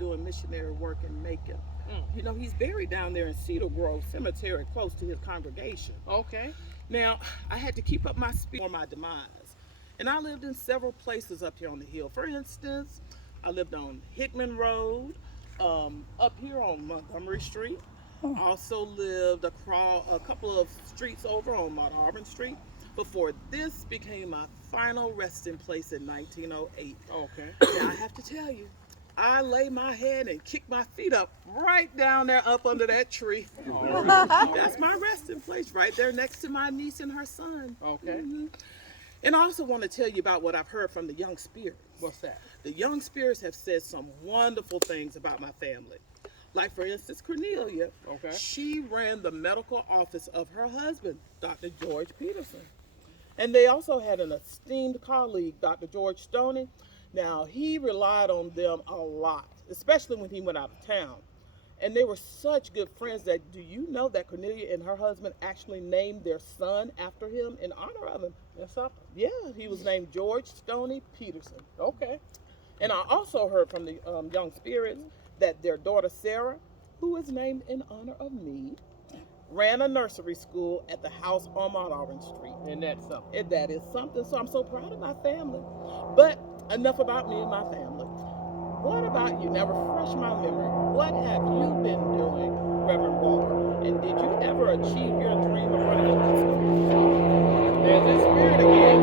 doing missionary work in Macon. Mm. You know, he's buried down there in Cedar Grove Cemetery close to his congregation. Okay. Now, I had to keep up my speed for my demise. And I lived in several places up here on the hill. For instance, I lived on Hickman Road, up here on Montgomery Street. Also lived across a couple of streets over on Mount Auburn Street before this became my final resting place in 1908. Okay. Now, I have to tell you, I lay my head and kick my feet up right down there up under that tree. All right. All That's right. my resting place right there next to my niece and her son. Okay. And I also want to tell you about what I've heard from the young spirits. What's that? The young spirits have said some wonderful things about my family. Like, for instance, Cornelia. Okay. She ran the medical office of her husband, Dr. George Peterson. And they also had an esteemed colleague, Dr. George Stoney. Now, he relied on them a lot, especially when he went out of town. And they were such good friends that, do you know that Cornelia and her husband actually named their son after him in honor of him? That's up. Yeah, he was named George Stoney Peterson. Okay. And I also heard from the young spirits that their daughter Sarah, who is named in honor of me, ran a nursery school at the house on Mount Auburn Street. And that's something. And that is something. So I'm so proud of my family. But enough about me and my family. What about you? Now refresh my memory. What have you been doing, Reverend Walker? And did you ever achieve your dream of running a high school? There's this spirit again.